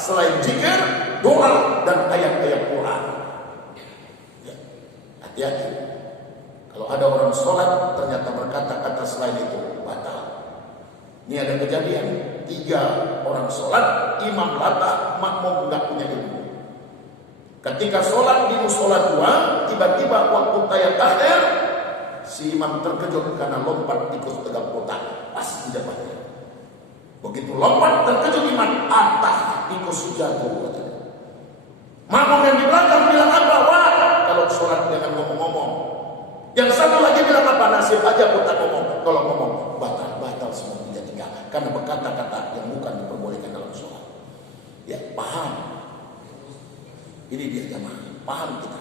selain zikir, doa, dan ayat-ayat Quran. Ya, hati-hati. Kalau ada orang sholat ternyata berkata-kata selain itu, batal. Ini ada kejadian, 3 orang sholat, imam batal, makmum nggak punya ilmu. Ketika sholat di musola 2, tiba-tiba waktu tayat akhir, si imam terkejut karena lompat tikus tegak kotak pas di depannya. Begitu lompat terkejut imam, atas tikus jatuh. Makmum yang di belakang bilang apa? Wah, kalau sholat jangan ngomong-ngomong. Yang satu lagi bilang apa? Nasib aja kotak ngomong. Kalau ngomong batal semua tinggal karena berkata-kata yang bukan diperbolehkan dalam sholat. Ya, paham. Ini dia jamaah, paham kita.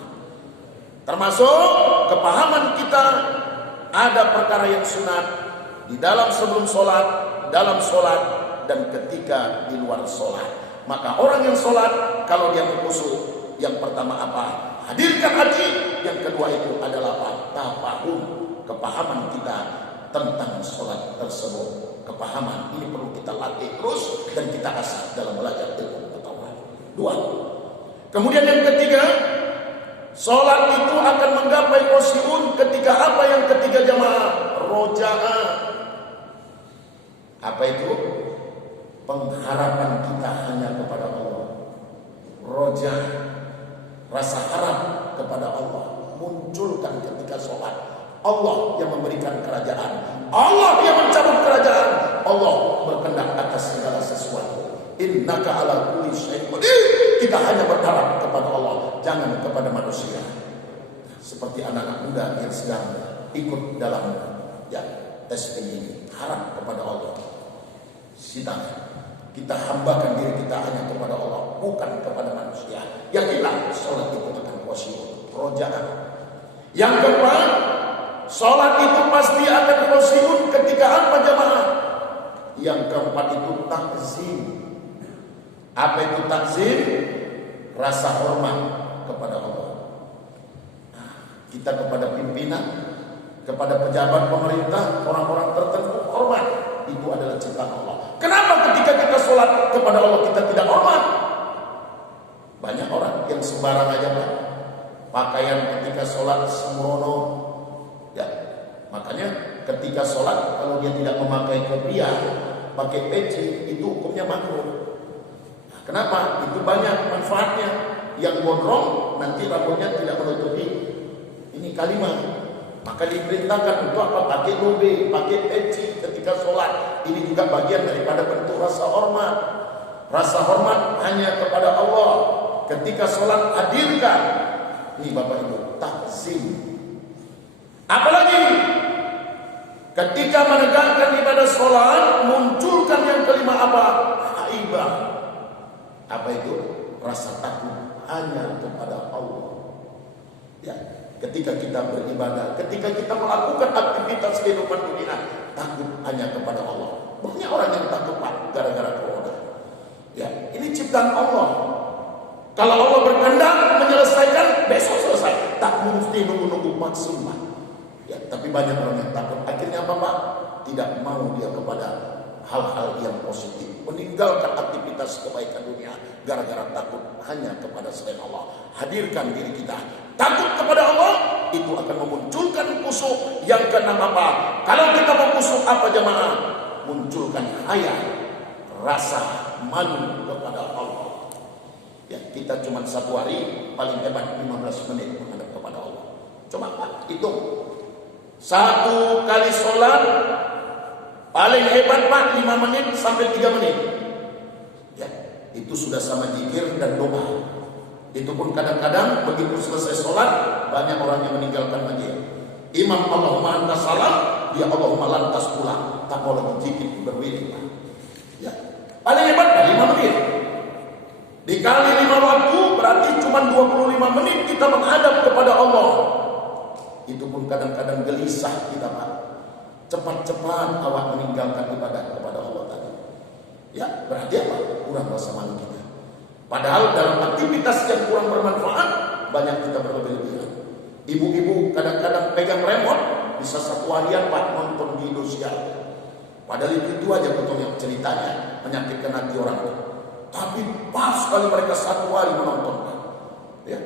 Termasuk kepahaman kita, ada perkara yang sunat di dalam sebelum sholat, dalam sholat, dan ketika di luar sholat. Maka orang yang sholat, kalau dia mengkhusyuk, yang pertama apa? Hadirkan haji. Yang kedua itu adalah apa? Tafahum, kepahaman kita tentang sholat tersebut. Kepahaman ini perlu kita latih terus dan kita asah dalam belajar ilmu pengetahuan. 2. Kemudian yang ketiga, sholat itu akan menggapai khusyu' ketika apa yang ketiga jamaah? Roja'ah. Apa itu? Pengharapan kita hanya kepada Allah. Roja'ah, rasa harap kepada Allah munculkan ketika sholat. Allah yang memberikan kerajaan, Allah yang mencabut kerajaan, Allah berkehendak atas segala sesuatu. Innaka ala kulli syai'in qadir. Kita hanya berharap kepada Allah, jangan kepada manusia. Seperti anak-anak muda yang sedang ikut dalam tes ini, harap kepada Allah. Kita hambakan diri kita hanya kepada Allah, bukan kepada manusia. Yakinlah sholat itu akan khusyuk, roja'ah. Yang keempat, sholat itu pasti akan khusyuk ketika apa jamaah? Yang keempat itu takzim. Apa itu takzim? Rasa hormat kepada Allah. Kita kepada pimpinan, kepada pejabat pemerintah, orang-orang tertentu hormat. Itu adalah ciptaan Allah. Kenapa ketika kita sholat kepada Allah kita tidak hormat? Banyak orang yang sembarang aja Pak. Pakaian ketika sholat sembrono. Ya, makanya ketika sholat kalau dia tidak memakai kopiah, pakai peci, itu hukumnya makruh. Kenapa? Itu banyak manfaatnya. Yang gondrong nanti rambutnya tidak menutupi ini kalimat. Maka diperintahkan untuk apa? Pakai lobe, pakai peci ketika sholat. Ini juga bagian daripada bentuk rasa hormat. Rasa hormat hanya kepada Allah. Ketika sholat hadirkan. Ini Bapak Ibu, takzim. Apalagi ketika menegakkan ibadah sholat, munculkan yang kelima apa? Haibah. Apa itu? Rasa takut hanya kepada Allah. Ya, ketika kita beribadah, ketika kita melakukan aktivitas kehidupan dunia, takut hanya kepada Allah. Banyak orang yang takut Pak gara-gara corona. Ya, ini ciptaan Allah. Kalau Allah berkehendak menyelesaikan, besok selesai. Tak mesti nunggu-nunggu maksimal. Ya, tapi banyak orang yang takut. Akhirnya apa Pak? Tidak mau dia kepada hal-hal yang positif, meninggalkan aktivitas kebaikan dunia gara-gara takut hanya kepada selain Allah. Hadirkan diri kita takut kepada Allah, itu akan memunculkan khusyuk. Yang keenam apa? Kalau kita mau khusyuk apa jemaah? Munculkan haya, rasa malu kepada Allah. Ya, kita cuma satu hari paling hebat 15 menit menghadap kepada Allah. Coba Pak, hitung. Satu kali sholat paling hebat Pak 5 menit sampai 3 menit. Ya, itu sudah sama zikir dan doa. Itu pun kadang-kadang begitu selesai sholat banyak orang yang meninggalkan masjid. Imam Allahumma antas salam, dia Allahumma lantas pulang. Tak mau lagi zikir berwirid. Ya, paling hebat 5 menit. Dikali 5 waktu berarti cuma 25 menit kita menghadap kepada Allah. Itu pun kadang-kadang gelisah kita Pak. Cepat-cepat awak meninggalkan ibadah kepada Allah tadi. Ya, berarti apa? Kurang rasa malu kita. Padahal dalam aktivitas yang kurang bermanfaat banyak kita berlebihan. Ibu-ibu kadang-kadang pegang remote bisa satu harian Pak nonton di Indonesia. Padahal itu aja betul yang ceritanya menyakitkan hati orang. Tapi pas sekali mereka satu hari menontonnya. Ya.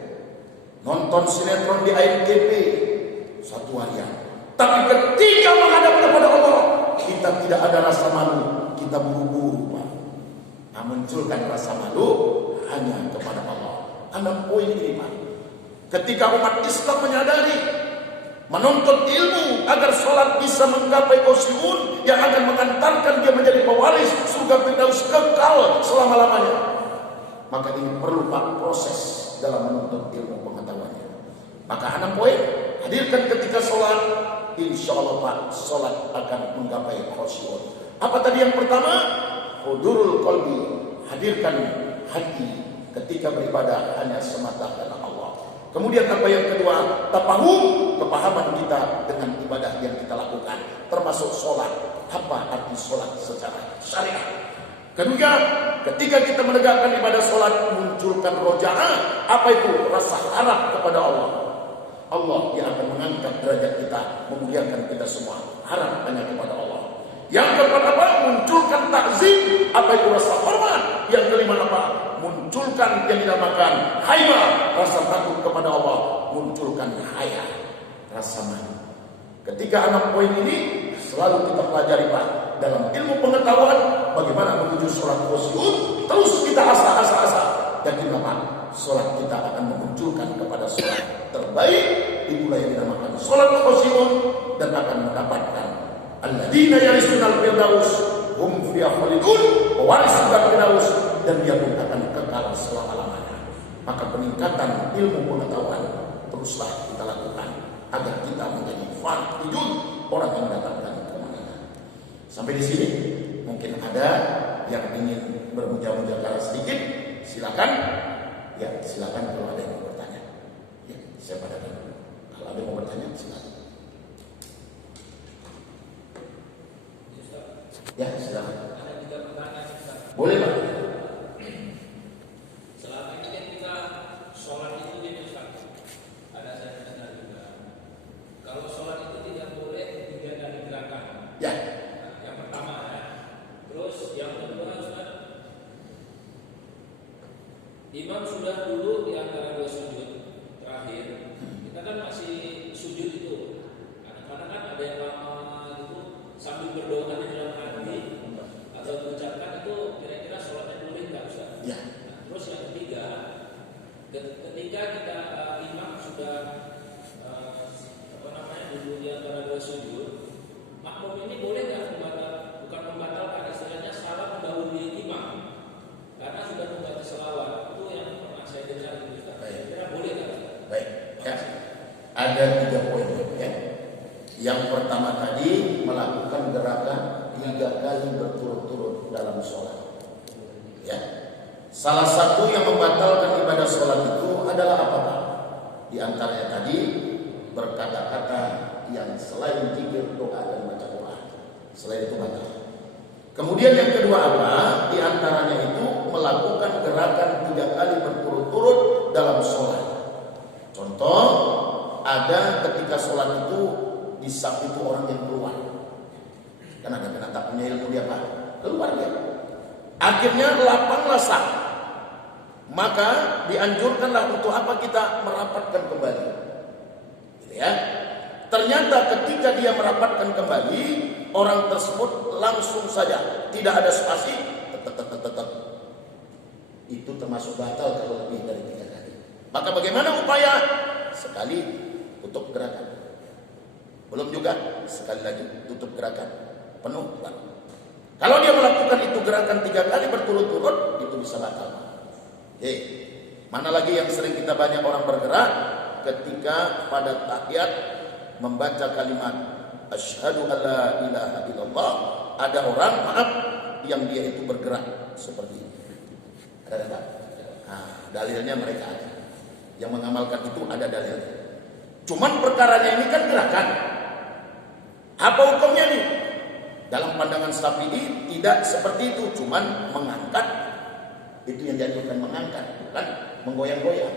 Nonton sinetron di ANTV satu harian. Tapi ketika menghadap kepada Allah, kita tidak ada rasa malu, kita buru-buru, Pak. Nah, munculkan rasa malu hanya kepada Allah. 6 poin ini, Pak. Ketika umat Islam menyadari menuntut ilmu agar sholat bisa menggapai qasyiun yang akan mengantarkan dia menjadi pewaris surga firdaus kekal selama-lamanya, maka ini perlu, Pak, proses dalam menuntut ilmu pengetahuannya. Maka 6 poin hadirkan ketika sholat, insya Allah, Pak, sholat akan menggapai qasyiun. Apa tadi yang pertama? Hudurul qalbi, hadirkan hati ketika beribadah hanya semata karena Allah. Kemudian apa yang kedua? Tafahum, kepahaman kita dengan ibadah yang kita lakukan, termasuk sholat. Apa arti sholat secara syariat? Kedua, ketika kita menegakkan ibadah sholat, munculkan roja'ah. Apa itu? Rasa harap kepada Allah. Allah yang akan mengangkat derajat kita, memuliakan kita semua. Harap hanya kepada Allah. Yang keempat apa? Munculkan takzim. Apa itu? Rasa hormat. Yang kelima apa? Munculkan yang dinamakan haiba, rasa takut kepada Allah. Munculkan haya, rasa malu. Ketika 6 poin ini selalu kita pelajari, Pak, dalam ilmu pengetahuan bagaimana menuju sholat qasyiun. Terus kita asa-asa yakin, Pak, sholat kita akan memunculkan kepada sholat terbaik, itulah yang dinamakan sholat qasyiun, dan akan mendapatkan alladzina yarisunal firdaus hum fiha khalidun, pewaris surga firdaus, dan dia pun akan kekal selama-lamanya. Maka peningkatan ilmu pengetahuan teruslah kita lakukan agar kita menjadi faqidun, orang yang mendapatkan kemenangan. Sampai di sini mungkin ada yang ingin bermuja-muja sedikit, silakan. Ya, silakan kalau ada yang mau bertanya. Ya, saya padakan. Kalau ada yang mau bertanya, silakan. Ya, silakan. Ada 3 pertanyaan, Ustaz. Boleh, Pak. Selama ini kan kita sholat itu gini, Ustaz. Ada saya dengar juga. Kalau sholat itu tidak boleh 3 kali gerakan. Ya. Nah, yang pertama ya. Terus yang kedua, Ustaz, imam sudah dulu di antara 2 sujud terakhir. Kita kan masih sujud itu. Kadang-kadang kan ada yang lama itu sambil berdoa di dalam hati atau mengucapkan, itu kira-kira sholatnya boleh nggak, Ustaz? Ya. Nah, terus yang ketiga, ketika kita imam sudah dulu di antara 2 sujud, makmum ini boleh nggak bukan membatalkan, istilahnya salah mendahului imam karena sudah membaca selawat. Itu yang pernah saya dengar itu, Ustaz. Kira-kira boleh nggak? Baik. Ya. Ada 3 poin, ya. Yang pertama tadi melakukan gerakan 3 kali berturut-turut dalam sholat. Ya. Salah satu yang membatalkan ibadah sholat itu adalah apa, Pak? Di antaranya tadi berkata-kata yang selain zikir, doa, dan baca Quran. Selain itu batal. Kemudian yang kedua apa? Di antaranya itu melakukan gerakan 3 kali berturut-turut dalam sholat. Contoh, ada ketika sholat itu di saf itu orang yang keluar. Karena tak punya ilmu, dia Pak, keluar dia. Akhirnya lapanglah saf. Maka dianjurkanlah untuk apa? Kita merapatkan kembali. Gitu ya. Ternyata ketika dia merapatkan kembali, orang tersebut langsung saja, tidak ada spasi, tetap. Itu termasuk batal kalau lebih dari 3 kali. Maka bagaimana upaya? Sekali tutup gerakan. Belum juga, sekali lagi tutup gerakan. Penuh. Kalau dia melakukan itu gerakan 3 kali berturut-turut, itu bisa batal. Oke. Mana lagi yang sering kita banyak orang bergerak ketika pada tahiyat membaca kalimat asyhadu alla ilaha illallah, ada orang, maaf, yang dia itu bergerak seperti ini. Ada tak? Nah, dalilnya mereka ada. Yang mengamalkan itu ada dalilnya. Cuman perkaranya ini kan gerakan. Apa hukumnya nih? Dalam pandangan Syafi'i tidak seperti itu, cuman mengangkat. Itu yang dianjurkan, mengangkat, bukan menggoyang-goyang.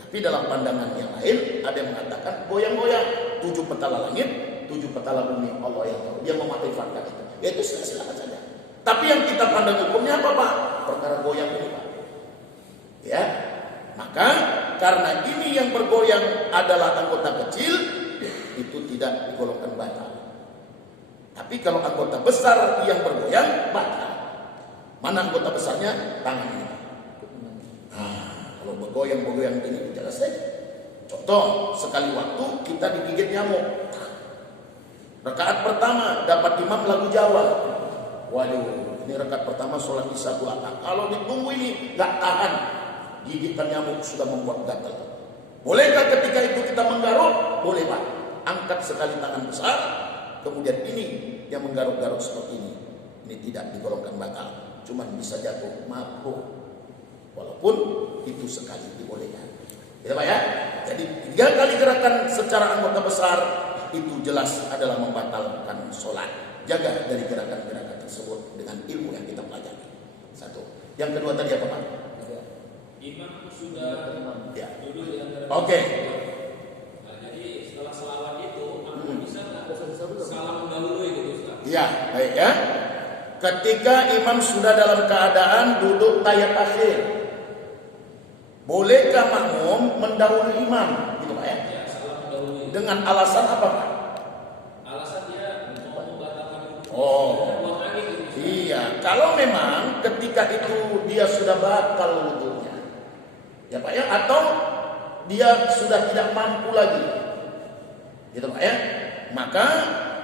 Tapi dalam pandangan yang lain ada yang mengatakan goyang-goyang. 7 petala langit, 7 petala bumi, Allah yang tahu. Dia memanfaatkan itu. Ya itu silakan saja. Tapi yang kita pandang hukumnya apa, Pak? Perkara perkara goyang ini Pak. Ya, maka karena ini yang bergoyang adalah anggota kecil, itu tidak digolongkan batal. Tapi kalau anggota besar yang bergoyang, batal. Mana anggota besarnya? Tangan ini. Nah, kalau bergoyang-bergoyang ini jelas saja. Contoh, sekali waktu kita digigit nyamuk. Rakaat pertama dapat imam lagu Jawa. Waduh, ini rakaat pertama sholat isya pula. Kalau ditunggu ini nggak tahan, gigitan nyamuk sudah membuat gatal. Bolehkah ketika itu kita menggaruk? Boleh Pak. Angkat sekali tangan besar, kemudian ini yang menggaruk-garuk seperti ini. Ini tidak digolongkan batal, cuman bisa jatuh makruh. Walaupun itu sekali dibolehkan. Ya Pak ya. Jadi 3 kali gerakan secara anggota besar itu jelas adalah membatalkan sholat. Jaga dari gerakan-gerakan tersebut dengan ilmu yang kita pelajari. Satu. Yang kedua tadi apa Pak? Imam sudah Ya. duduk di antara. Oke. Nah, jadi setelah selawat itu, makmum bisa nggak salam mendahului gitu Ustaz? Ya, baik ya. Ketika imam sudah dalam keadaan duduk tahiyat akhir, bolehkah makmum mendahului imam? Gitu Pak ya? Ya, salam mendahului. Dengan alasan apa Pak? Alasan dia mau membatalkan Oh. buat angin gitu. Iya, kalau memang ketika itu dia sudah batal wudunya, ya Pak ya, atau dia sudah tidak mampu lagi, gitu Pak ya, maka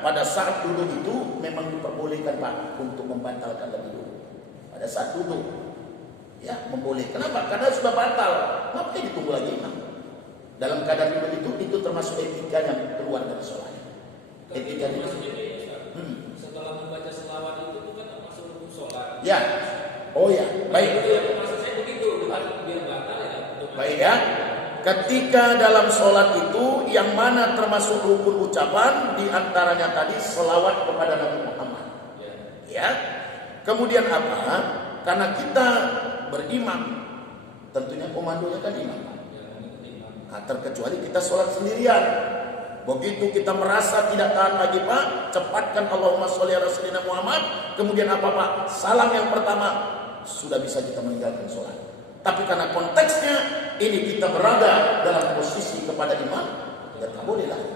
pada saat duduk itu memang diperbolehkan Pak untuk membatalkan lebih dulu. Pada saat duduk, ya membolehkan. Kenapa? Karena sudah batal, ngapain ditunggu lagi imam? Dalam keadaan duduk itu termasuk etika yang keluar dari sholat. Etika itu. Maksudnya ini Ustaz, setelah membaca selawat itu bukan termasuk rukun sholat. Ya, oh ya, baik. Itu yang maksud saya begitu, bukan biar batal ya. Baik ya. Ketika dalam sholat itu yang mana termasuk rukun ucapan, di antaranya tadi selawat kepada Nabi Muhammad. Ya. Kemudian apa? Karena kita berimam, tentunya komandonya kan imam. Nah, terkecuali kita sholat sendirian. Begitu kita merasa tidak tahan lagi Pak, cepatkan Allahumma sholli ala sayyidina Muhammad. Kemudian apa Pak? Salam yang pertama, sudah bisa kita meninggalkan sholat. Tapi karena konteksnya ini kita berada dalam posisi kepada imam, ya tak boleh lagi.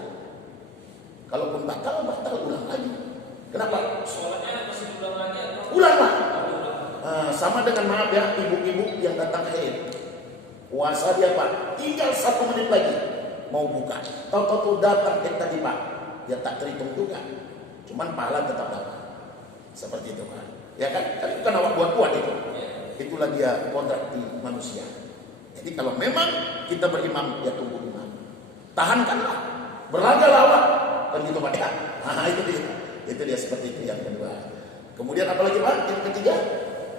Kalaupun batal ulang lagi. Kenapa? Sholatnya masih diulang lagi atau? Ulang Pak. Sama dengan maaf ya, ibu-ibu yang datang haid. Puasa dia Pak, tinggal 1 menit lagi mau buka. Tahu-tahu datang tadi Pak, dia tak terhitung juga. Cuman pahala tetap dapat. Seperti itu Pak. Ya kan? Kan bukan awak buat itu. Itulah dia kontrak di manusia. Jadi kalau memang kita berimam, ya tunggu imam. Tahankanlah, berlagalah awak. Kan gitu Pak ya. Nah itu dia. Itu dia seperti itu yang kedua. Kemudian apa lagi Pak? Yang ketiga?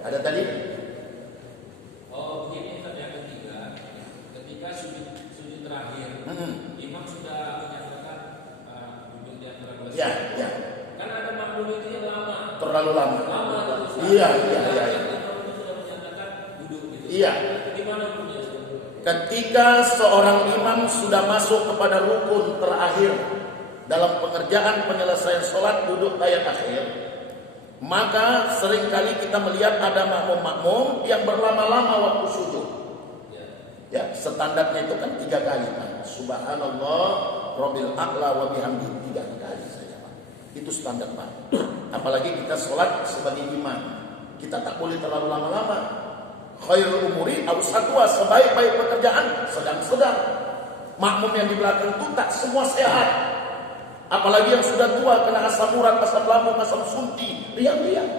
Ada tadi? Oh begini kan yang ketiga, ketika sujud terakhir, imam sudah menyatakan duduk di antara dua. Ya, ya. Kan ada makmum itu yang lama. Terlalu lama. Lama terus. Iya. Imam sudah menyatakan duduk gitu. Iya. Gimana punya? Ketika seorang imam sudah masuk kepada rukun terakhir dalam pengerjaan penyelesaian sholat duduk tahiyat akhir, maka seringkali kita melihat ada makmum-makmum yang berlama-lama waktu sujud. Ya, standarnya itu kan 3 kali Pak. Subhanallah, Rabbil a'la wa bihamdi 3 kali saja Pak. Itu standar Pak. Apalagi kita sholat sebagai imam, kita tak boleh terlalu lama-lama. Khairul umuri awsatuha, sebaik-baik pekerjaan sedang-sedang. Makmum yang di belakang itu tak semua sehat. Apalagi yang sudah tua kena asam urat, asam lambung, asam sunti, riang-riang.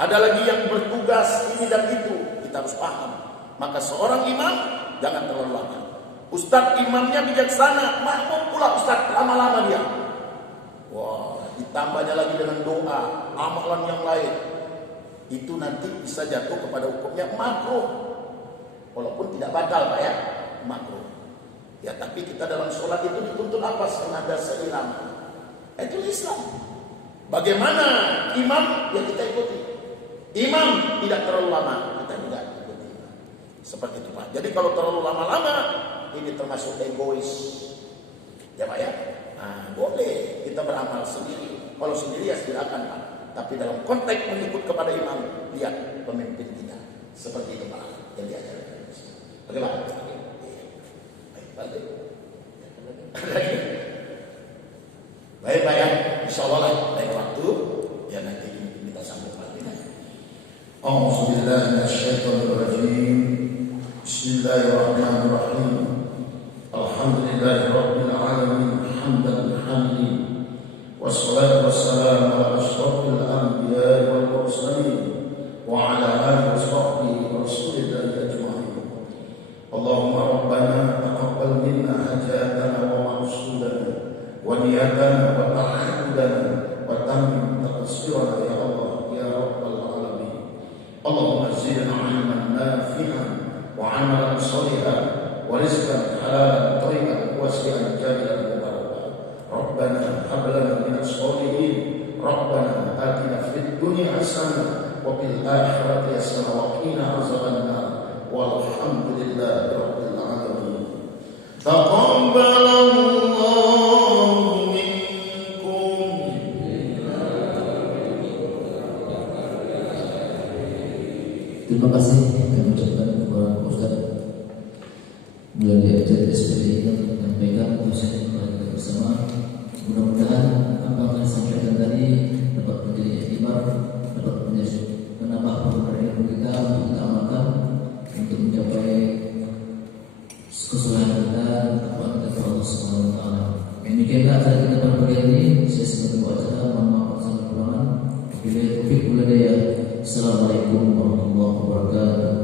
Ada lagi yang bertugas ini dan itu, kita harus paham. Maka seorang imam jangan terlalu lama. Ustadz imamnya bijaksana, makmum pula ustadz lama-lama dia. Wah, ditambahnya lagi dengan doa, amalan yang lain. Itu nanti bisa jatuh kepada hukumnya makruh. Walaupun tidak batal Pak ya, makruh. Ya tapi kita dalam sholat itu dituntut apa? Senada seirama. Itu Islam. Bagaimana imam yang kita ikuti? Imam tidak terlalu lama, kita tidak ikuti. Seperti itu Pak. Jadi kalau terlalu lama-lama, ini termasuk egois. Ya Pak ya. Nah, boleh kita beramal sendiri. Kalau sendiri ya silakan Pak. Tapi dalam konteks mengikut kepada imam, lihat pemimpin kita. Seperti itu Pak yang diajarkan. Oke Pak? Baik. Baik Pak ya, insya Allah lah lain waktu ya nanti kita sambung lagi. A'udzubillahiminasyaitonirrajim. Bismillahirrahmanirrahim. Alhamdulillahirabbil alamin hamdan hamidin. Wassalatu wassalamu ala asyrafil anbiya'i wal mursalin wa ala alihi wa sahbihi wa rasulillahi ajma'in. Allahumma rabbana taqabbal minna hajatana wa maqsudana wa niyatana wa ta'ahudana wa tammim taqsirana ya Allah ya rabbal alamin. Allahumma zidna 'ilman nafi'an wa 'amalan shalihan wa rizqan halalan thayyiban wasi'an jamilan mubarakan. Rabbana hab lana minas shalihin. Rabbana atina fid dunya hasanah wa fil akhirati hasanah wa qina azabannar. Walhamdulillahi rabbil alamin. Taqabbalallahu minkum. Terima kasih kami ucapkan kepada Ustaz melalui acara SPD yang menyampaikan dosen kita bersama. Mudah-mudahan apa yang saya sampaikan tadi dapat menjadi iktibar, dapat menambah pengetahuan ilmu kita untuk kita amalkan untuk mencapai kesalahan kita apa kita kepada Allah Subhanahu Wa Taala. Demikianlah acara kita pada pagi ini. Saya sebagai acara mohon maaf atas kekurangan. Bila taufiq wal hidayah. Assalamualaikum warahmatullahi wabarakatuh.